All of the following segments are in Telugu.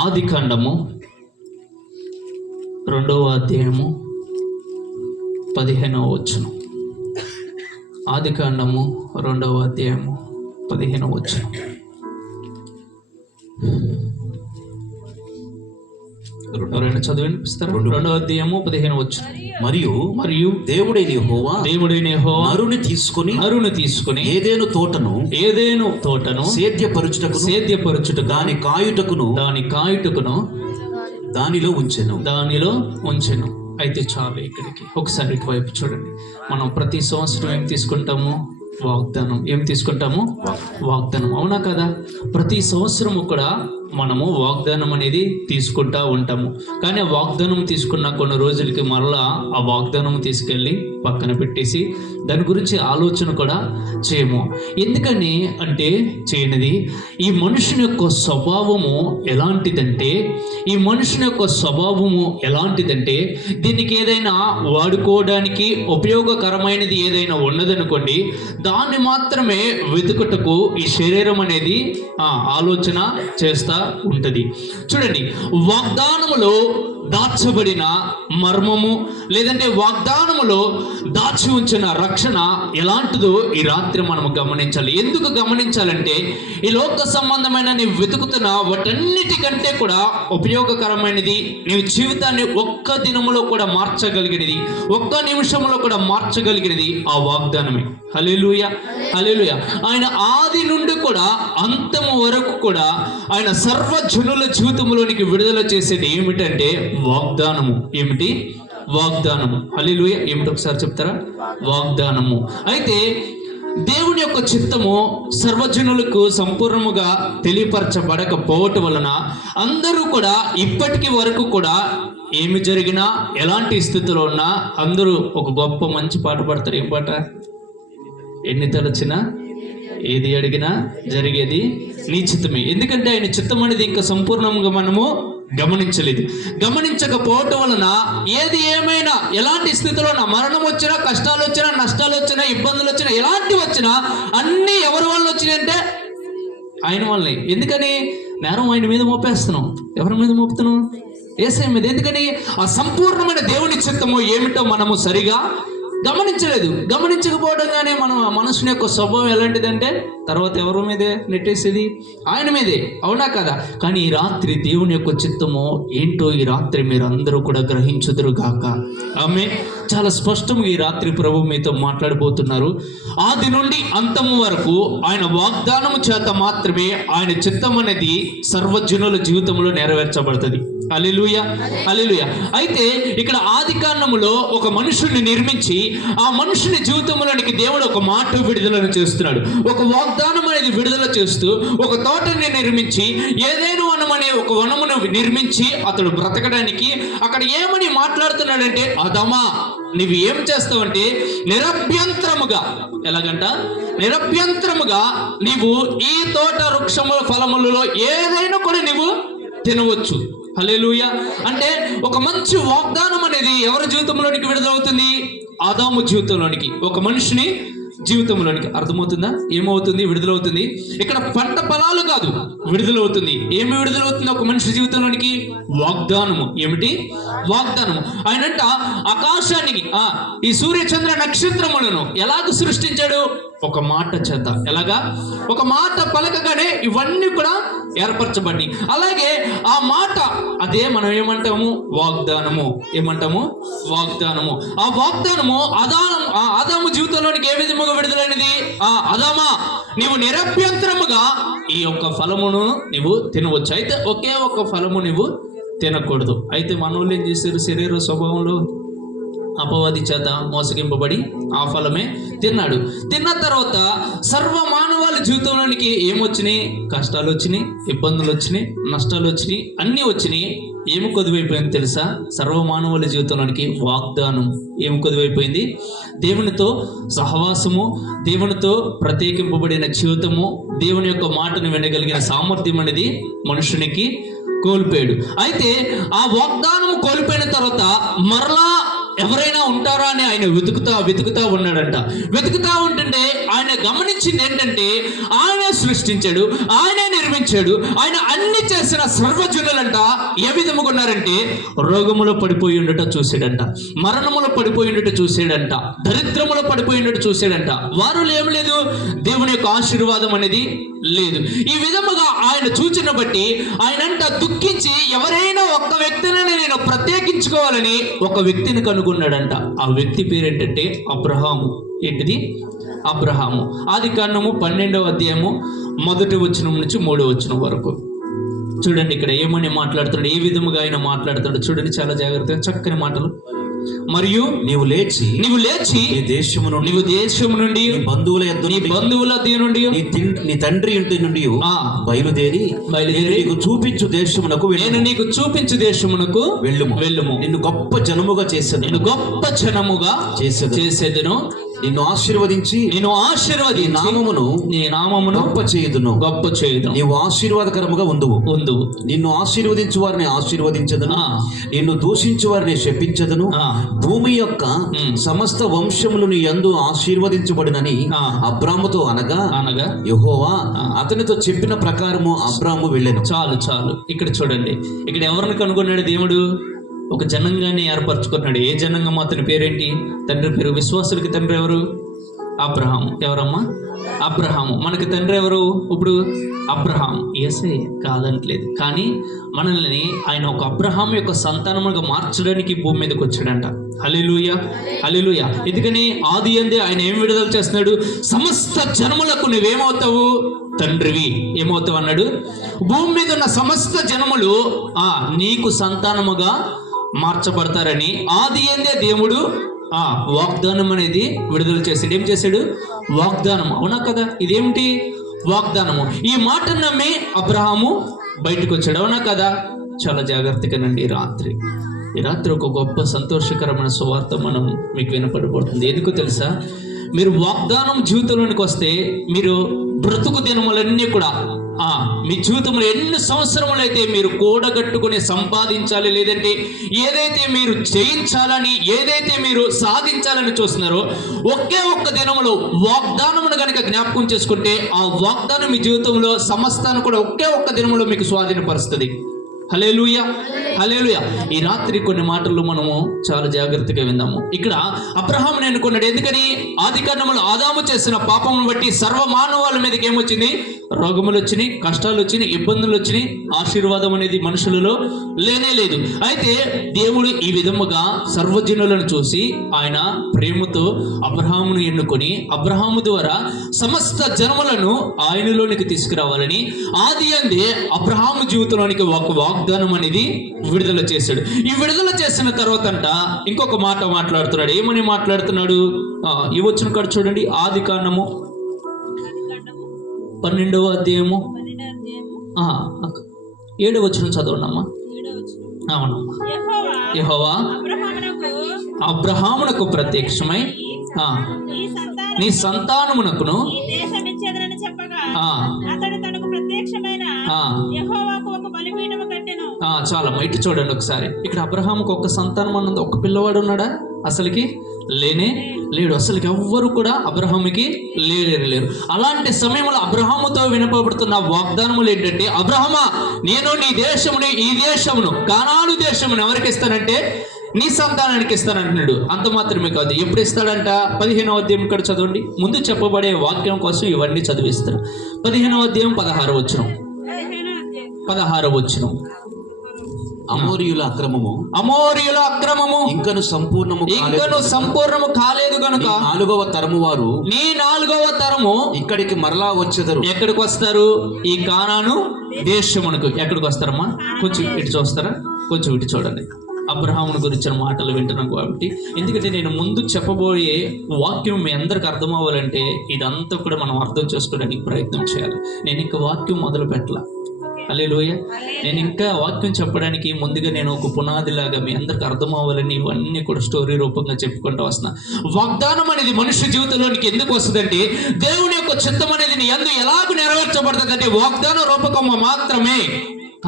ఆదికాండము 2వ అధ్యాయము 15వ వచనం. ఆదికాండము 2వ అధ్యాయము 15వ వచనం. చదివండి. 2వ అధ్యాయము 15వ వచనం. మరియు దేవుడైన యెహోవా నరుని తీసుకుని ఏదెను తోటను సేద్యపరచుటకు దాని కాయుటకును దానిలో ఉంచెను. అయితే చాలు, ఇక్కడికి ఒకసారి ఇటువైపు చూడండి. మనం ప్రతి సంవత్సరం ఏం తీసుకుంటాము? వాగ్దానం. అవునా కదా? ప్రతి సంవత్సరము కూడా మనము వాగ్దానం అనేది తీసుకుంటా ఉంటాము. కానీ ఆ వాగ్దానం తీసుకున్న కొన్ని రోజులకి మరలా ఆ వాగ్దానం తీసుకెళ్ళి పక్కన పెట్టేసి దాని గురించి ఆలోచన కూడా చేయము. ఎందుకని అంటే చేయనిది, ఈ మనుషుని యొక్క స్వభావము ఎలాంటిదంటే దీనికి ఏదైనా వాడుకోవడానికి ఉపయోగకరమైనది ఏదైనా ఉన్నదనుకోండి, దాన్ని మాత్రమే వెతుకుటకు ఈ శరీరం అనేది ఆలోచన చేస్తా ఉంటది. చూడండి, వాగ్దానములో దాచబడిన మర్మము లేదంటే వాగ్దానములో దాచి ఉంచిన రక్షణ ఎలాంటిదో ఈ రాత్రి మనం గమనించాలి. ఎందుకు గమనించాలంటే, ఈ లోక సంబంధమైన నీవు వెతుకుతున్న వాటన్నిటికంటే కూడా ఉపయోగకరమైనది, నీవు జీవితాన్ని ఒక్క దినములో కూడా మార్చగలిగినది, ఒక్క నిమిషంలో కూడా మార్చగలిగినది ఆ వాగ్దానమే. హల్లెలూయా. ఆయన ఆది నుండి కూడా అంతము వరకు కూడా ఆయన సర్వజనుల జీవితంలోనికి విడుదల చేసేది ఏమిటంటే వాగ్దానము. వాగ్దానము. హల్లెలూయా. ఏమిటి ఒకసారి చెప్తారా? వాగ్దానము. అయితే దేవుని యొక్క చిత్తము సర్వజనులకు సంపూర్ణముగా తెలియపరచబడకపోవటం వలన అందరూ కూడా ఇప్పటికి వరకు కూడా ఏమి జరిగినా, ఎలాంటి స్థితిలో ఉన్నా అందరూ ఒక గొప్ప మంచి పాట పాడతారు. ఏం పాట? ఎన్ని తలచినా ఏది అడిగినా జరిగేది నీ చిత్తమే. ఎందుకంటే ఆయన చిత్తం అనేది ఇంకా సంపూర్ణంగా మనము గమనించకపోవటం వలన ఏది ఏమైనా, ఎలాంటి స్థితిలో ఉన్నా, మరణం వచ్చినా, కష్టాలు వచ్చినా, నష్టాలు వచ్చినా, ఇబ్బందులు వచ్చినా, ఎలాంటి వచ్చినా అన్నీ ఎవరి వల్ల వచ్చినాయంటే ఆయన వల్లనే. ఎందుకని? నేరం ఆయన మీద మోపేస్తున్నాం. ఎవరి మీద మోపుతున్నాం? యేసయ్య మీద. ఎందుకని? ఆ సంపూర్ణమైన దేవుని చిత్తము ఏమిటో మనము సరిగా గమనించకపోవడంగానే మన మనసుని యొక్క స్వభావం ఎలాంటిదంటే తర్వాత ఎవరి మీదే నెట్టేసేది? ఆయన మీదే. అవునా కదా? కానీ ఈ రాత్రి దేవుని యొక్క చిత్తము ఏంటో ఈ రాత్రి మీరు అందరూ కూడా గ్రహించుదురు గాక. ఆమె చాలా స్పష్టంగా ఈ రాత్రి ప్రభు మీతో మాట్లాడబోతున్నారు. ఆది నుండి అంతము వరకు ఆయన వాగ్దానము చేత మాత్రమే ఆయన చిత్తం అనేది సర్వజనుల జీవితంలో నెరవేర్చబడుతుంది. హల్లెలూయా. అయితే ఇక్కడ ఆదికాండములో ఒక మనుషుని నిర్మించి ఆ మనుషుని జీవితంలోనికి దేవుడు ఒక మాట విడుదలను చేస్తున్నాడు. ఒక వాగ్దానం అనేది విడుదల చేస్తూ ఒక తోటని నిర్మించి, ఏదేను వనం అనే ఒక వనమును నిర్మించి అతడు బ్రతకడానికి అక్కడ ఏమని మాట్లాడుతున్నాడంటే, అదమా నీవు ఏం చేస్తావంటే నిరభ్యంతరముగా, ఎలాగంట? నిరభ్యంతరముగా నీవు ఈ తోట వృక్షముల ఫలములలో ఏదైనా కూడా నీవు తినవచ్చు. హల్లెలూయా. అంటే ఒక మంచి వాగ్దానం అనేది ఎవరి జీవితంలోనికి విడుదలవుతుంది? ఆదాము జీవితంలోనికి, ఒక మనిషిని జీవితంలోనికి. అర్థమవుతుందా? ఏమవుతుంది? విడుదలవుతుంది. ఇక్కడ పంట ఫలాలు కాదు, విడుదలవుతుంది. ఏమి విడుదలవుతుంది ఒక మనిషి జీవితంలోనికి? వాగ్దానము. ఏమిటి? వాగ్దానము. ఆయనంట ఆకాశానికి, ఈ సూర్య చంద్ర నక్షత్రములను ఎలాగ సృష్టించాడు? ఒక మాట చేత. ఎలాగా? ఒక మాట పలకగానే ఇవన్నీ కూడా ఏర్పరచబడి, అలాగే ఆ మాట అదే మనం ఏమంటాము? వాగ్దానము. వాగ్దానము. ఆ వాగ్దానము ఆదాము జీవితంలోనికి ఏ విధముగా విడుదలైనది? అదామా నీవు నిరభ్యంతరముగా ఈ యొక్క ఫలమును నీవు తినవచ్చు. అయితే ఒకే ఒక ఫలము నీవు తినకూడదు. అయితే మనోళ్ళు ఏం చేశారు? శరీర స్వభావంలో అపవాది చేత మోసగింపబడి ఆ ఫలమే తిన్నాడు. తిన్న తర్వాత సర్వ మానవాళి జీవితంలోనికి ఏమొచ్చినాయి? కష్టాలు వచ్చినాయి, ఇబ్బందులు వచ్చినాయి, నష్టాలు వచ్చినాయి, అన్నీ వచ్చినాయి. ఏమి కొదువైపోయింది తెలుసా? సర్వమానవుల జీవితంలోనికి వాగ్దానం ఏమి కొదువైపోయింది? దేవునితో సహవాసము, దేవునితో ప్రత్యేకింపబడిన జీవితము, దేవుని యొక్క మాటను వినగలిగిన సామర్థ్యం అనేది మనుషునికి కోల్పోయాడు. అయితే ఆ వాగ్దానం కోల్పోయిన తర్వాత మరలా ఎవరైనా ఉంటారా అని ఆయన వెతుకుతా ఉన్నాడంట. వెతుకుతా ఉంటుంటే ఆయన గమనించింది ఏంటంటే, ఆయన సృష్టించాడు, ఆయనే నిర్మించాడు, ఆయన అన్ని చేసిన సర్వజనులంట ఏ విధముగా ఉన్నారంటే రోగములో పడిపోయి ఉండట చూసాడంట, మరణములో పడిపోయి ఉండట చూసాడంట, దరిద్రములో పడిపోయి ఉండట చూసాడంట. వారు ఏమి లేదు, దేవుని యొక్క ఆశీర్వాదం అనేది లేదు. ఈ విధముగా ఆయన చూచిన బట్టి ఆయనంట దుఃఖించి ఎవరైనా ఒక్క వ్యక్తిని నేను ప్రత్యేకించుకోవాలని ఒక వ్యక్తిని కనుగొన్నాడంట. ఆ వ్యక్తి పేరేంటంటే అబ్రహాము. ఏంటిది? అబ్రహాము. ఆదికాండము 12వ అధ్యాయము 1వ వచనం నుంచి 3వ వచనం వరకు చూడండి. ఇక్కడ ఏమని మాట్లాడుతున్నాడు, ఏ విధముగా ఆయన మాట్లాడుతున్నాడు చూడండి, చాలా జాగ్రత్తగా, చక్కని మాటలు. మరియు నీవు లేచి నీ దేశము నుండి నీ బంధువుల నుండి నీ తండ్రి ఇంటి నుండి బయలుదేరి నీకు చూపించు దేశమునకు నేను నీకు చూపించు దేశమునకు వెళ్ళుము. నిన్ను గొప్ప జనముగా చేసేదను. నిన్ను ఆశీర్వదించి నీ నామమును గొప్ప చేయుదును. నీవు ఆశీర్వాదకరముగా ఉందువు. నిన్ను ఆశీర్వదించు వారిని ఆశీర్వదించదును, నిన్ను దూషించు వారిని శపించదును. భూమి యొక్క సమస్త వంశములు నీ యందు ఆశీర్వదించబడినని అబ్రాముతో అనగా యెహోవా అతనితో చెప్పిన ప్రకారము అబ్రాము వెళ్ళెను. చాలు ఇక్కడ చూడండి. ఇక్కడ ఎవరిని కనుగొన్నాడు దేవుడు? ఒక జనంగాన్ని ఏర్పరచుకున్నాడు. ఏ జనంగం? అతని పేరేంటి? తండ్రి పేరు. విశ్వాసులకి తండ్రి ఎవరు? అబ్రహాము. ఎవరమ్మా? అబ్రహాము. మనకి తండ్రి ఎవరు ఇప్పుడు? అబ్రహాం. యేసే కాదంటలేదు, కానీ మనల్ని ఆయన ఒక అబ్రహాం యొక్క సంతానముగా మార్చడానికి భూమి మీదకి వచ్చాడంట. హల్లెలూయా, హల్లెలూయా. ఎందుకని? ఆది యందే ఆయన ఏం విడుదల చేస్తున్నాడు? సమస్త జనములకు నువ్వేమవుతావు? తండ్రివి. ఏమవుతావు అన్నాడు? భూమి మీద ఉన్న సమస్త జనములు నీకు సంతానముగా మార్చబడతారని ఆది యందే దేవుడు వాగ్దానం అనేది విడుదల చేశాడు. ఏం చేశాడు? వాగ్దానం. అవునా కదా? ఇదేమిటి? వాగ్దానము. ఈ మాట నమ్మి అబ్రహాము బయటకు వచ్చాడు. అవునా కదా? చాలా జాగ్రత్తగానండి. ఈ రాత్రి ఒక గొప్ప సంతోషకరమైన సువార్త మనం మీకు వినపడబోతుంది. ఎందుకు తెలుసా? మీరు వాగ్దానం జీవితంలోనికి వస్తే మీరు బ్రతుకు దినములన్నీ కూడా మీ జీవితంలో ఎన్ని సంవత్సరములు అయితే మీరు కూడగట్టుకుని సంపాదించాలి, లేదంటే ఏదైతే మీరు జయించాలని, ఏదైతే మీరు సాధించాలని చూస్తున్నారో ఒకే ఒక్క దినములో వాగ్దానమును కనుక జ్ఞాపకం చేసుకుంటే ఆ వాగ్దానం మీ జీవితంలో సమస్తాన్ని కూడా ఒకే ఒక్క దినములో మీకు స్వాధీనపరుస్తుంది. హల్లెలూయా, హల్లెలూయా. ఈ రాత్రి కొన్ని మాటలు మనము చాలా జాగ్రత్తగా విందాము. ఇక్కడ అబ్రహాముని ఎన్నుకున్నాడు. ఎందుకని? ఆదికాండములో ఆదాము చేసిన పాపమును బట్టి సర్వ మానవాళి మీదకి ఏమొచ్చింది? రోగములు వచ్చినాయి, కష్టాలు వచ్చినాయి, ఇబ్బందులు వచ్చినాయి. ఆశీర్వాదం అనేది మనుషులలో లేనే లేదు. అయితే దేవుడు ఈ విధముగా సర్వజనులను చూసి ఆయన ప్రేమతో అబ్రహామును ఎన్నుకొని అబ్రహాము ద్వారా సమస్త జనములను ఆయనలోనికి తీసుకురావాలని ఆది యందే అబ్రహాము జీవితంలోనికి ఒక వాగ్దానం అనేది విడుదల చేశాడు. ఈ విడుదల చేసిన తర్వాత ఇంకొక మాట మాట్లాడుతున్నాడు. ఏమని మాట్లాడుతున్నాడు? ఈ వచ్చిన కాడ చూడండి. ఆదికాండము 12వ అధ్యాయము 7వ వచనం చదవండి అమ్మా. అవునమ్మా. యెహోవా అబ్రహామునకు ప్రత్యక్షమై నీ సంతానమునకును చాలమ్మా. ఇటు చూడండి ఒకసారి. ఇక్కడ అబ్రహాముకు ఒక సంతానం అన్నది, ఒక పిల్లవాడు ఉన్నాడా? అసలుకి లేనే లేడు. అసలుకి ఎవ్వరు కూడా అబ్రహాముకి లేరు. అలాంటి సమయంలో అబ్రహాముతో వినపబడుతున్న వాగ్దానములు ఏంటంటే, అబ్రహమా నేను నీ దేశముని, ఈ దేశమును, కానాను దేశమును ఎవరికి ఇస్తానంటే నీ సంతానానికి ఇస్తానంటున్నాడు. అంత మాత్రమే కాదు, ఎప్పుడు ఇస్తాడంట? 15వ అధ్యాయం ఇక్కడ చదవండి. ముందు చెప్పబడే వాక్యం కోసం ఇవన్నీ చదివిస్తాడు. 15వ అధ్యాయం 16వ వచనం. అమోరీయుల అక్రమము ఇంకను సంపూర్ణము కాలేదు గనుక నీ 4వ తరము ఇక్కడికి మరలా వచ్చేదరు. ఎక్కడికి వస్తారు? ఈ కానాను దేశమునకు. ఎక్కడికి వస్తారమ్మా? కొంచెం ఇటు చూస్తారా? కొంచెం ఇటు చూడండి. అబ్రహాముని గురించిన మాటలు వింటున్నాం కాబట్టి, ఎందుకంటే నేను ముందు చెప్పబోయే వాక్యం మీ అందరికి అర్థం అవ్వాలంటే ఇదంతా కూడా మనం అర్థం చేసుకోవడానికి ప్రయత్నం చేయాలి. నేను ఇంకా వాక్యం మొదలు పెట్టాల. హల్లెలూయా. నేను ఇంకా వాక్యం చెప్పడానికి ముందుగా నేను ఒక పునాదిలాగా మీ అందరికి అర్థం అవ్వాలని ఇవన్నీ కూడా స్టోరీ రూపంగా చెప్పుకుంటూ వస్తున్నా. వాగ్దానం అనేది మనుష్య జీవితంలోనికి ఎందుకు వస్తుందంటే, దేవుని యొక్క చిత్తం అనేది నీ యందు ఎలాగ నెరవేర్చబడుతుందంటే వాగ్దాన రూపకం మాత్రమే.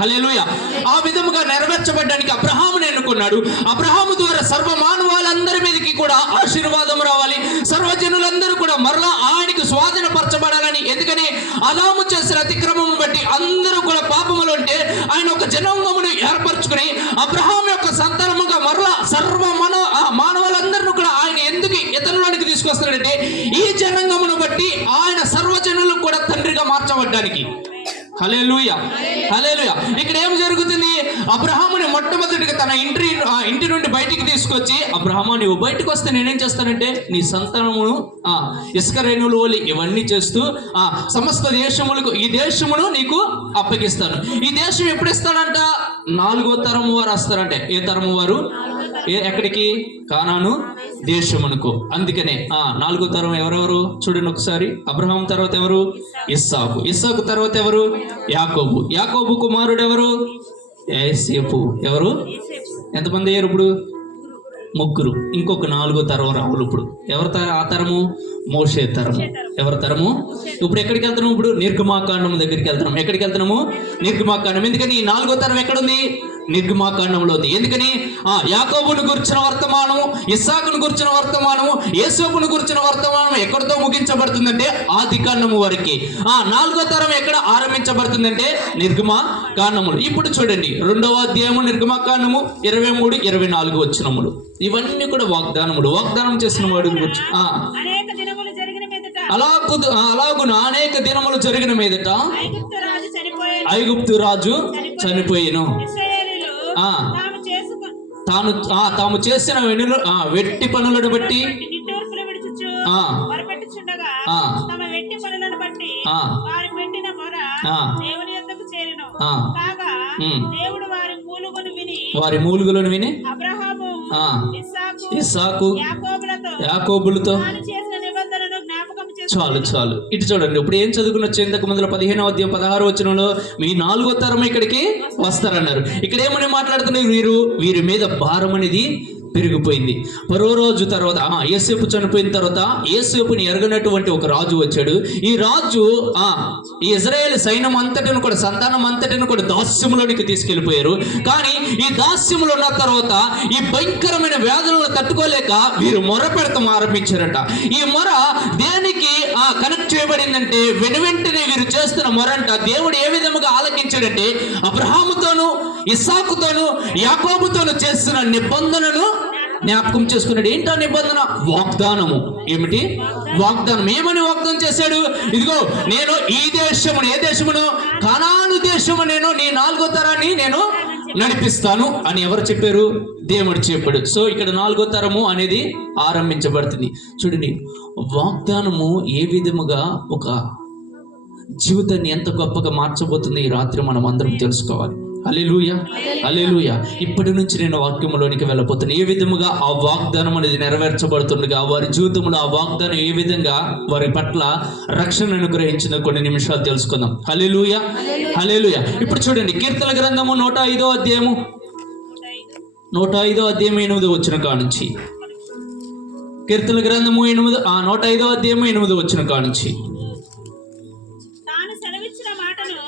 హల్లెలూయా. ఆ విధముగా నెరవేర్చబడడానికి అబ్రహాముని ఎన్నుకున్నాడు. అబ్రహాము ద్వారా సర్వ మానవాళ్ళందరి మీదకి కూడా ఆశీర్వాదం రావాలి, సర్వజనులందరూ కూడా మరలా ఆయనకు స్వాధీనపరచబడాలని. ఎందుకని ఆదాము చేసిన అతిక్రమం బట్టి అందరూ కూడా పాపములు ఉంటే ఆయన ఒక జనాంగమును ఏర్పరచుకుని అబ్రహాం యొక్క సంతానముగా మరలా సర్వ మానవాళ్ళందరినీ కూడా ఆయన ఎందుకు ఇతరులోనికి తీసుకొస్తాడంటే ఈ జనాంగమును బట్టి ఆయన సర్వజనులను కూడా తండ్రిగా మార్చబడ్డానికి. హల్లెలూయా, హల్లెలూయా. ఇక్కడ ఏం జరుగుతుంది? అబ్రహాముని మొట్టమొదటిగా తన ఇంటి నుండి బయటికి తీసుకొచ్చి, అబ్రహాము నువ్వు బయటకు వస్తే నేనేం చేస్తానంటే నీ సంతానమును ఇసుక రేణువులు వలి ఇవన్నీ చేస్తూ సమస్త దేశములకు ఈ దేశమును నీకు అప్పగిస్తాను. ఈ దేశం ఎప్పుడు ఇస్తాడంట? 4వ తరము వారు వస్తారంటే. ఏ తరము వారు? ఎక్కడికి? కానాను దేశమునకు. అందుకనే 4వ తరం ఎవరెవరు చూడండి ఒకసారి. అబ్రహాం తర్వాత ఎవరు? ఇస్సాకు. ఇస్సాకు తర్వాత ఎవరు? యాకోబు. యాకోబు కుమారుడు ఎవరు? యోసేపు. ఎవరు? ఎంతమంది అయ్యారు ఇప్పుడు? 3. ఇంకొక 4వ తరం రావులు ఇప్పుడు. ఎవరి ఆ తరము? మోషే తరము. ఎవరి తరము? ఇప్పుడు ఎక్కడికి వెళ్తున్నాము? ఇప్పుడు నిర్గమాకాండం దగ్గరికి వెళ్తున్నాము. ఎక్కడికి వెళ్తున్నాము? నిర్గమాకాండం. ఎందుకని 4వ తరం ఎక్కడుంది? నిర్గమాకాండంలో ఉంది. ఎందుకని యాకోబును గురించిన వర్తమానము, ఇస్సాకును గురించిన వర్తమానము, యోసేపును గురించిన వర్తమానం ఎక్కడితో ముగించబడుతుందంటే ఆదికాండము వరకు. 4వ తరం ఎక్కడ ఆరంభించబడుతుందంటే నిర్గమాకాండములు. ఇప్పుడు చూడండి 2వ అధ్యాయము నిర్గమాకాండము 23, 24 వచనములు. ఇవన్నీ కూడా వాగ్దానములు. వాగ్దానం చేసిన వాడి గురించి అలాగున అనేక దినములు జరిగిన మీదట ఐగుప్తు రాజు చనిపోయిను. తాము చేసిన వెట్టి పనులను బట్టి వారి మూలుగులను విని ఇస్సాకు యాకోబులతో చాలు. ఇటు చూడండి. ఇప్పుడు ఏం చదువుకుని వచ్చే ఇంతకు ముందులో 15వ అధ్యాయం 16వ వచనంలో మీ 4వ తరం ఇక్కడికి వస్తారన్నారు. ఇక్కడ ఏమని మాట్లాడుతున్నారు? వీరి మీద భారం అనేది పెరిగిపోయింది. మరో రోజు తర్వాత యోసేపు చనిపోయిన తర్వాత యోసేపుని ఎరగనటువంటి ఒక రాజు వచ్చాడు. ఈ రాజు ఈ ఇజ్రాయేల్ సైన్యం అంతటిని కూడా సంతానం అంతటిని కూడా దాస్యంలోనికి తీసుకెళ్లిపోయారు. కానీ ఈ దాస్యంలో ఉన్న తర్వాత ఈ భయంకరమైన వేదనలు తట్టుకోలేక వీరు మొర పెడతాం ఆరంభించారట. ఈ మొర దేనికి కనెక్ట్ చేయబడిందంటే వెనువెంటనే వీరు చేస్తున్న మొరంట దేవుడు ఏ విధముగా ఆలకించాడంటే అబ్రహాముతోను ఇస్సాకుతోను యాకోబుతోను చేస్తున్న నిబంధనను జ్ఞాపకం చేసుకున్నాడు. ఏంటో నిబంధన? వాగ్దానము. ఏమిటి వాగ్దానం? ఏమని వాగ్దానం చేశాడు? ఇదిగో నేను ఈ దేశమును, ఏ దేశమును? కానాను దేశము నేను నీ 4వ తరాన్ని నేను నడిపిస్తాను అని ఎవరు చెప్పారు? దేవుడు చెప్పాడు. సో ఇక్కడ 4వ తరము అనేది ఆరంభించబడుతుంది. చూడండి, వాగ్దానము ఏ విధముగా ఒక జీవితాన్ని ఎంత గొప్పగా మార్చబోతుంది ఈ రాత్రి మనం అందరం తెలుసుకోవాలి. హల్లెలూయా, హల్లెలూయా. ఇప్పటి నుంచి నేను వాక్యంలోనికి వెళ్ళబోతున్నాను. ఏ విధముగా ఆ వాగ్దానం అనేది నెరవేర్చబడుతుండగా వారి జీవితంలో ఆ వాగ్దానం ఏ విధంగా వారి పట్ల రక్షణ అనుగ్రహించిన కొన్ని నిమిషాలు తెలుసుకుందాం. హల్లెలూయా, హల్లెలూయా. ఇప్పుడు చూడండి కీర్తన గ్రంథము 105వ అధ్యాయము 8వ వచనం కానుంచి. కీర్తన గ్రంథము 105వ అధ్యాయము 8వ వచనం కానుంచి.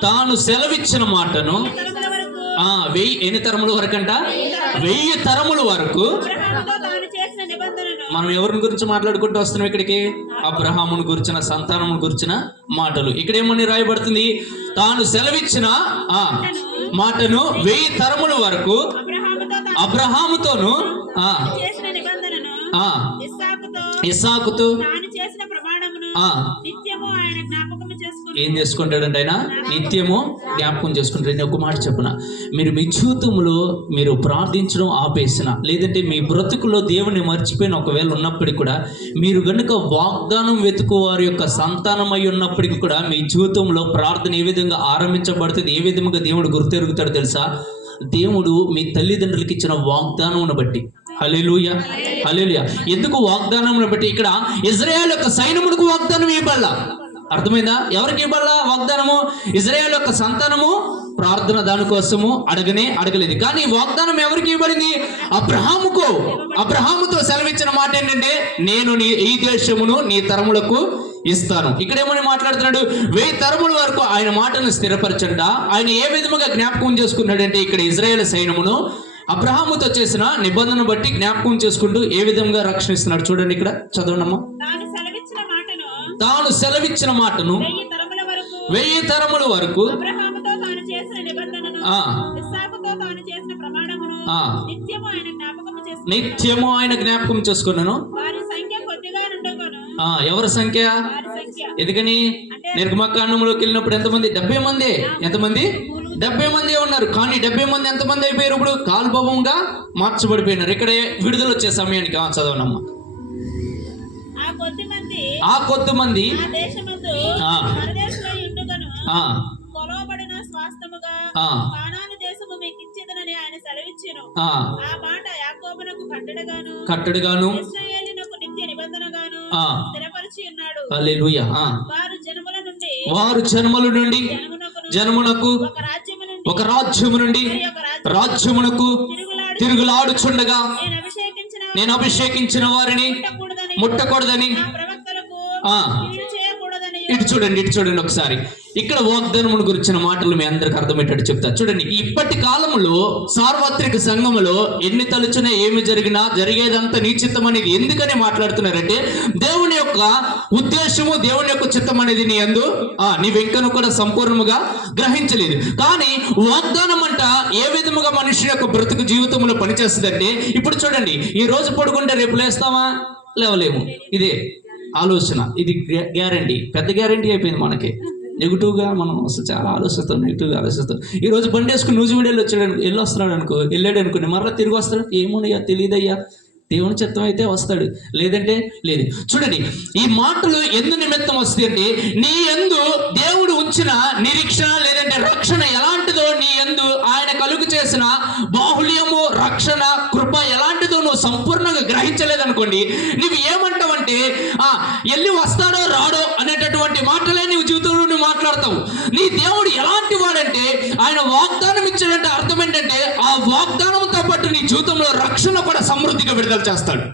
తాను సెలవిచ్చిన మాటను ఎన్ని తరముల వరకు అంట? 1000 తరముల వరకు. మనం ఎవరిని గురించి మాట్లాడుకుంటూ వస్తున్నాం ఇక్కడికి? అబ్రహామును గురించిన సంతానమును గురించిన మాటలు. ఇక్కడ ఏమని రాయబడుతుంది? తాను సెలవిచ్చిన మాటను 1000 తరముల వరకు అబ్రహాముతోను ఇస్సాకుతో ఏం చేసుకుంటాడంటే ఆయన నిత్యము జ్ఞాపకం చేసుకుంటాడు. నేను ఒక మాట చెప్పన, మీరు మీ జీవితంలో మీరు ప్రార్థించడం ఆపేసిన, లేదంటే మీ బ్రతుకులో దేవుని మర్చిపోయిన ఒకవేళ ఉన్నప్పటికీ కూడా మీరు గనుక వాగ్దానం వెతుకు వారి యొక్క సంతానం అయి ఉన్నప్పటికీ కూడా మీ జీవితంలో ప్రార్థన ఏ విధంగా ఆరంభించబడుతుంది, ఏ విధంగా దేవుడు గుర్తెరుగుతాడో తెలుసా? దేవుడు మీ తల్లిదండ్రులకి ఇచ్చిన వాగ్దానం బట్టి. హల్లెలూయా, హల్లెలూయా. ఎందుకు వాగ్దానం బట్టి? ఇక్కడ ఇజ్రాయేల్ యొక్క సైన్యమునకు వాగ్దానం ఇవ్వాల. అర్థమైందా? ఎవరికి ఇవ్వాలా వాగ్దానము? ఇజ్రాయేల్ యొక్క సంతానము ప్రార్థన దానికోసము అడగలేదు. కానీ వాగ్దానం ఎవరికి ఇవ్వబడింది? అబ్రహాముతో సెలవిచ్చిన మాట ఏంటంటే, నేను ఈ దేశమును నీ తరములకు ఇస్తాను. ఇక్కడేమని మాట్లాడుతున్నాడు? 1000 తరముల వరకు ఆయన మాటను స్థిరపరచంట. ఆయన ఏ విధముగా జ్ఞాపకం చేసుకున్నాడంటే ఇక్కడ ఇజ్రాయేల్ సైన్యమును అబ్రహాముతో చేసిన నిబంధన బట్టి జ్ఞాపకం చేసుకుంటూ ఏ విధంగా రక్షణిస్తున్నాడు చూడండి. ఇక్కడ చదవనమ్మా. తాను సెలవిచ్చిన మాటను 1000 తరముల వరకు నిత్యము ఆయన జ్ఞాపకం చేసుకున్నాను. ఎవరి సంఖ్య? ఎందుకని నిర్గమకాండంలోకి వెళ్ళినప్పుడు ఎంతమంది? 70 మంది. ఎంతమంది? 70 మంది ఉన్నారు. కానీ 70 మంది ఎంతమంది అయిపోయారు? ఇప్పుడు కాల్భవంగా మార్చబడిపోయినారు. ఇక్కడ విడుదల వచ్చే సమయానికి చదవనమ్మా. ఆ కొద్ది మంది కట్టడుగాను హల్లెలూయా. వారు జనముల నుండి జనమునకు ఒక రాజ్యము నుండి రాజ్యమునకు తిరుగులాడుచుండగా నేను అభిషేకించిన వారిని ముట్టకూడదని. ఇటు చూడండి ఒకసారి. ఇక్కడ వాగ్దానముల గురించిన మాటలు మీ అందరికి అర్థమయ్యేటట్టు చెప్తా చూడండి. ఇప్పటి కాలంలో సార్వత్రిక సంఘములో ఎన్ని తలుచునా ఏమి జరిగినా జరిగేదంతా నీ చిత్తం అనేది ఎందుకని మాట్లాడుతున్నారంటే దేవుని యొక్క ఉద్దేశము, దేవుని యొక్క చిత్తం అనేది నీ యందు నీవెంకను కూడా సంపూర్ణముగా గ్రహించలేదు. కానీ వాగ్దానం అంట ఏ విధముగా మనుషుని యొక్క బ్రతుకు జీవితంలో పనిచేస్తుందంటే ఇప్పుడు చూడండి, ఈ రోజు పడుకుంటే రేపు లేస్తామా? లేవలేము. ఇదే ఆలోచన. ఇది గ్యారంటీ, పెద్ద గ్యారంటీ అయిపోయింది మనకి. నెగిటివ్గా మనం అసలు చాలా ఆలోచిస్తాం, నెగిటివ్గా ఆలోచిస్తాం. ఈ రోజు బండి వేసుకుని న్యూస్ మీడియాలో వెళ్ళాడు అనుకోండి, మరలా తిరిగి వస్తాడు. ఏమోనయ్యా తెలియదయ్యా, దేవుని చిత్తం అయితే వస్తాడు, లేదంటే లేదు. చూడండి, ఈ మాటలు ఎందు నిమిత్తం వస్తాయి అంటే నీ యందు దేవుడు ఉంచిన నిరీక్షణ లేదంటే రక్షణ ఎలాంటిదో, నీ యందు ఆయన కలుగు చేసిన బాహుళ్యము, రక్షణ, కృప ఎలాంటిదో నువ్వు సంపూర్ణంగా గ్రహించలేదనుకోండి, నువ్వు ఏమంటావంటే వెళ్ళి వస్తాడో రాడో అనేటటువంటి మాటలే నీవు జీవితంలో నువ్వు మాట్లాడతావు. నీ దేవుడు ఎలాంటి వాడంటే ఆయన వాగ్దానం ఇచ్చాడంటే అర్థం ఏంటంటే ఆ వాగ్దానంతో పాటు నీ జీవితంలో రక్షణ కూడా సమృద్ధిగా విడుదల చేస్తాడు.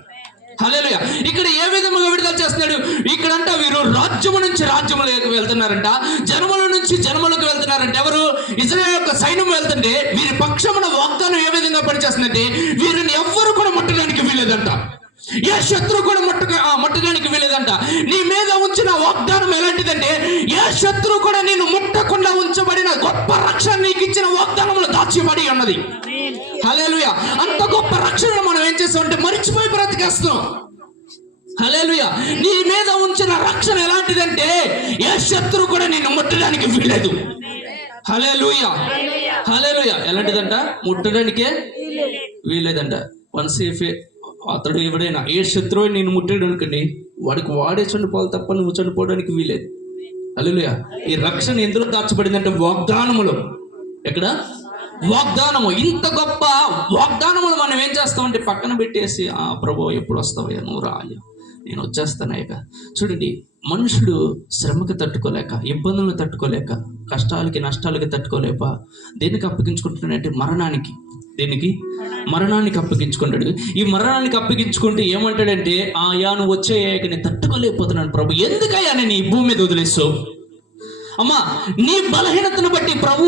హల్లెలూయా. ఇక్కడ ఏ విధంగా విడుదల చేస్తున్నాడు? ఇక్కడంట వీరు రాజ్యము నుంచి రాజ్యములకు వెళ్తున్నారంట, జనముల నుంచి జనములకు వెళ్తున్నారంట. ఎవరు? ఇశ్రాయేలు యొక్క సైన్యం వెళ్తుంటే వీరి పక్షమున వాగ్దానం ఏ విధంగా పనిచేస్తుందంటే వీరిని ఎవ్వరు కూడా ముట్టడానికి వీలేదంట. ఏ శత్రువు కూడా ముట్టడానికి వీలేదంట. నీ మీద ఉంచిన వాగ్దానం ఎలాంటిదంటే ఏ శత్రువు కూడా నేను ముట్టకుండా ఉంచబడిన గొప్ప రక్షణ నీకు ఇచ్చిన వాగ్దానంలో దాచిబడి ఉన్నది. హల్లెలూయా. అంత గొప్ప రక్షణ మనం ఏం చేస్తామంటే మరిచిపోయి బ్రతికేస్తాం. హల్లెలూయా. నీ మీద ఉంచిన రక్షణ ఎలాంటిదంటే ఏ శత్రువు కూడా నిన్ను ముట్టడానికి వీలేదు. హల్లెలూయా. హల్లెలూయా. ఎలాంటిదంట? ముట్టడానికే వీలేదంట. వన్స్ ఇఫ్ అతడు ఎవడైనా ఏ శత్రువు నేను ముట్టాడు అనుకోండి, వాడికి వాడే చనిపోవాలి తప్ప నువ్వు చనిపోవడానికి వీలేదు. హల్లెలూయా. ఈ రక్షణ ఎందులో దాచబడిందంటే వాగ్దానములో. ఎక్కడ? వాగ్దానము. ఇంత గొప్ప వాగ్దానములు మనం ఏం చేస్తామంటే పక్కన పెట్టేసి ప్రభు ఎప్పుడు వస్తావయ్యా, నువ్వు రాయ్యా, నేను వచ్చేస్తానయ్యా. చూడండి, మనుషుడు శ్రమకి తట్టుకోలేక, ఇబ్బందులను తట్టుకోలేక, కష్టాలకి నష్టాలకి తట్టుకోలేక దేనికి అప్పగించుకుంటున్నాడంటే మరణానికి. దేనికి? మరణానికి అప్పగించుకుంటాడు. ఈ మరణానికి అప్పగించుకుంటే ఏమంటాడంటే నువ్వు వచ్చాక నేను తట్టుకోలేకపోతున్నాను ప్రభు, ఎందుకయ్యా నేను ఈ భూమి మీద వదిలేస్తావు? అమ్మా, నీ బలహీనతను బట్టి ప్రభు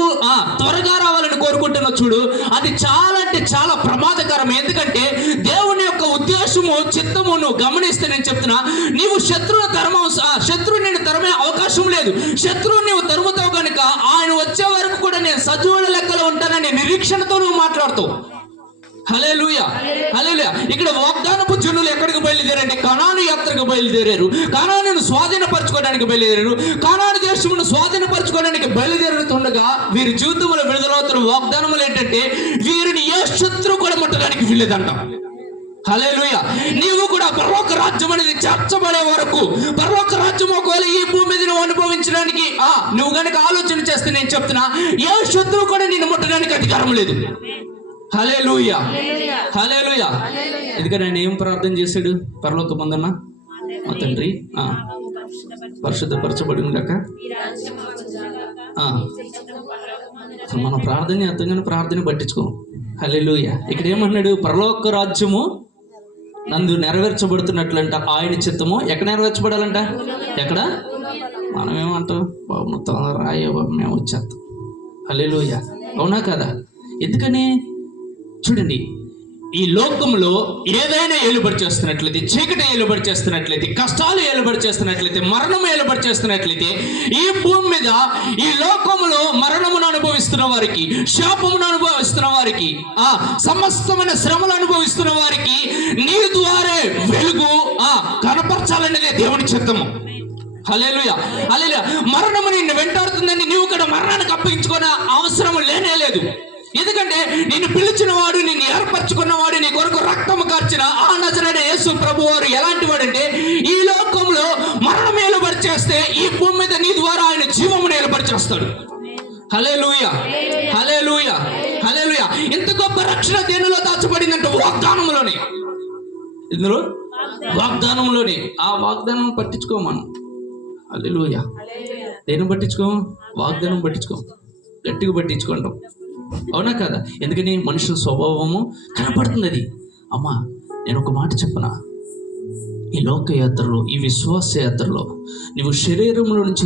త్వరగా రావాలని కోరుకుంటున్నావు చూడు, అది చాలా అంటే చాలా ప్రమాదకరం. ఎందుకంటే దేవుని యొక్క ఉద్దేశము, చిత్తము నువ్వు గమనిస్తే నేను చెప్తున్నా, నీవు శత్రువు నేను తరమే అవకాశం లేదు. శత్రువు నీవు తరుముతావు కనుక ఆయన వచ్చే వరకు కూడా నేను సజీవుల లెక్కలో ఉంటానని నిరీక్షణతో నువ్వు మాట్లాడుతావు. హల్లెలూయా. హల్లెలూయా. ఇక్కడ వాగ్దానపు జనులు ఎక్కడికి బయలుదేరండి? కనాను యాత్రకు బయలుదేరారు. కనానును స్వాధీనపరచుకోవడానికి బయలుదేరారు. కనాను దేశమును స్వాధీనపరచుకోవడానికి బయలుదేరుతుండగా వీరి జీవితంలో విడుదలవుతున్న వాగ్దానములు ఏంటంటే వీరిని ఏ శత్రువు కూడా ముట్టడానికి వీల్లేదంట. హల్లెలూయా. నీవు కూడా పరలోక రాజ్యం అనేది చేర్చబడే వరకు, పరలోక రాజ్యం ఒకవేళ ఈ భూమి మీద నువ్వు అనుభవించడానికి నువ్వు కనుక ఆలోచన చేస్తే నేను చెప్తున్నా, ఏ శత్రువు కూడా నిన్ను ముట్టడానికి అధికారం లేదు. హల్లెలూయా. హల్లెలూయా. ఎందుకంటే ఆయన ఏం ప్రార్థన చేశాడు? పరలోక మందున్న మా తండ్రి పరిశుద్ధపరచబడి ఉండక. మన ప్రార్థన అర్థంగానే ప్రార్థన పట్టించుకో. హల్లెలూయా. ఇక్కడ ఏమన్నాడు? పరలోక రాజ్యము నందు నెరవేర్చబడుతున్నట్లంట ఆయన చిత్తము ఎక్కడ నెరవేర్చబడాలంట? ఎక్కడ? మనం ఏమంటాం? బాబు మొత్తం రాయ బాబు మేము వచ్చేస్తాం. హల్లెలూయా. అవునా కదా? ఎందుకని చూడండి, ఈ లోకంలో ఏదైనా ఏలుబడి చేస్తున్నట్లయితే, చీకటి ఏలుబడి చేస్తున్నట్లయితే, కష్టాలు ఏలుబడి చేస్తున్నట్లయితే, మరణం ఏలుబడి చేస్తున్నట్లయితే, ఈ భూమి మీద ఈ లోకంలో మరణమును అనుభవిస్తున్న వారికి, శాపమును అనుభవిస్తున్న వారికి, సమస్తమైన శ్రమలు అనుభవిస్తున్న వారికి నీ ద్వారే వెలుగు కనపరచాలనేదే దేవుని చిత్తము. హల్లెలూయా, హల్లెలూయా. మరణము నిన్ను వెంటాడుతుందని నీవు కూడా మరణానికి అప్పగించుకునే అవసరం లేనే లేదు. ఎందుకంటే నిన్ను పిలిచిన వాడు, నిన్ను ఏర్పరచుకున్నవాడు, నీ కొరకు రక్తము కార్చిన ఆ నజరైన యేసు ప్రభు వారు ఎలాంటి వాడంటే, ఈ లోకంలో మరణం ఏలుబడి చేస్తే ఈ భూమి మీద నీ ద్వారా ఆయన జీవమును ఏలుబడి చేస్తాడు. హల్లెలూయా, హల్లెలూయా, హల్లెలూయా. ఇంత గొప్ప రక్షణ దేనిలో దాచబడిందంటే వాగ్దానంలోనే. ఇందులో వాగ్దానంలోనే. ఆ వాగ్దానం పట్టించుకో మనం. హల్లెలూయా. దేని పట్టించుకో? వాగ్దానం పట్టించుకో, గట్టిగా పట్టించుకుంటాం. అవునా కదా? ఎందుకని మనుషుల స్వభావము కనపడుతుంది అది. అమ్మా, నేను ఒక మాట చెప్పనా? ఈ లోక యాత్రలో, ఈ విశ్వాస యాత్రలో నువ్వు శరీరంలో నుంచి